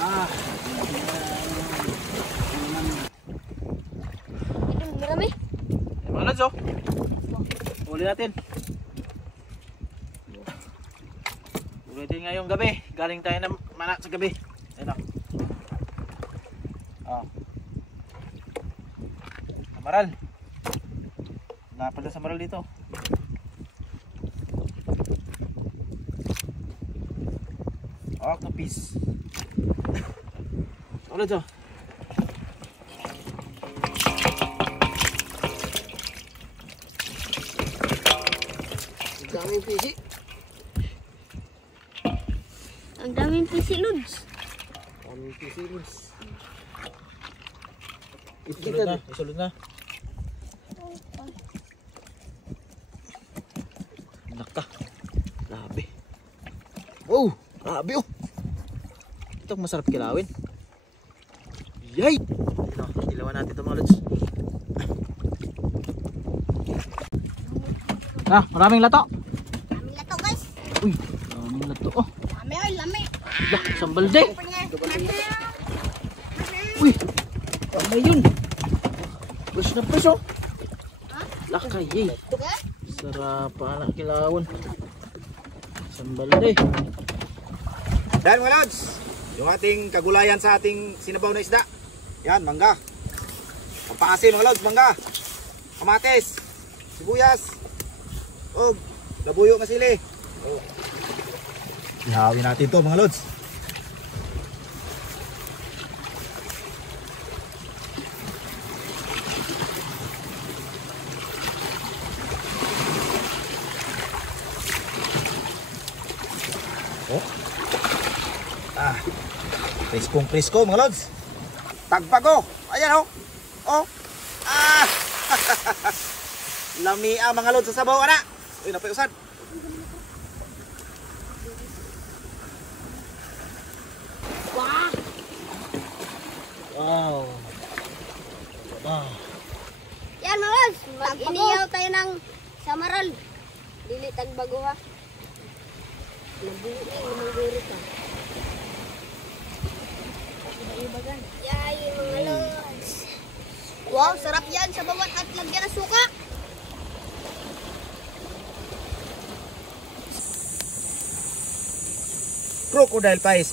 Ah. Marami. Ay, mga lods, oh. Huli natin. Huli natin ngayong gabi. Galing tayo ng mana sa gabi. Ayun, oh. Samaral. Napala samaral dito. Octopus. Ulit, oh. Daming pisi. Ang daming pisi, Lods. Daming pisi, Lods. Isulod na, isulod na. Naka. Grabe. Wow, grabe, oh. Ito masarap kilawin. Yay! Ito, ilawan natin ito, mga lods. Ah, maraming lato. Daming lato, guys. Uy, maraming lato, oh. Lami, oy, lami. Dah, isang balde. Uy, ano yun? Fresh na fresh, oh. Lakay, eh. Sarap pa na kilawin. Isang balde. Dahil mga lods, yung ating kagulayan sa ating sinabaw na isda. Yan, mangga. Pampaasim mga lods, mangga. Kamatis, sibuyas, o labuyo nga sili. Ihawin natin to mga lods. Oh. Ah. Priskong prisko mga lods. Tagpago. Ayan, oh. Oh. Ah. Lamia mga lods sa sabaw ana. Uy, napayusan. Wow. Wow. Wow. Yan, mga Lods. Mag-iniyaw tayo ng samaral. Dili tagbago, ha. Nabuhi, namanggurit, ha. Yay, mga Lods. Wow, sarap yan sa bawat at lagyan ng suka. Crocodile pies.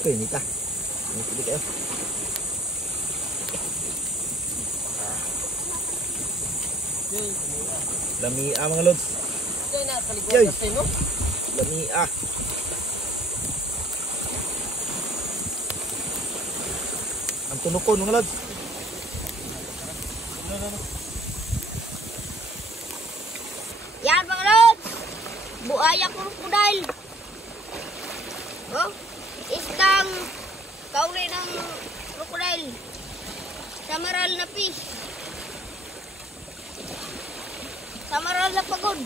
Uy, ini ka. Ini pili kayo. Lamia mga lods. Yay. Lamia. Ang tunukon mga lods. Yan, mga Lods. Buaya crocodile. Oh, isdang kauli ng crocodile. Samaral na fish. Samaral na pagod.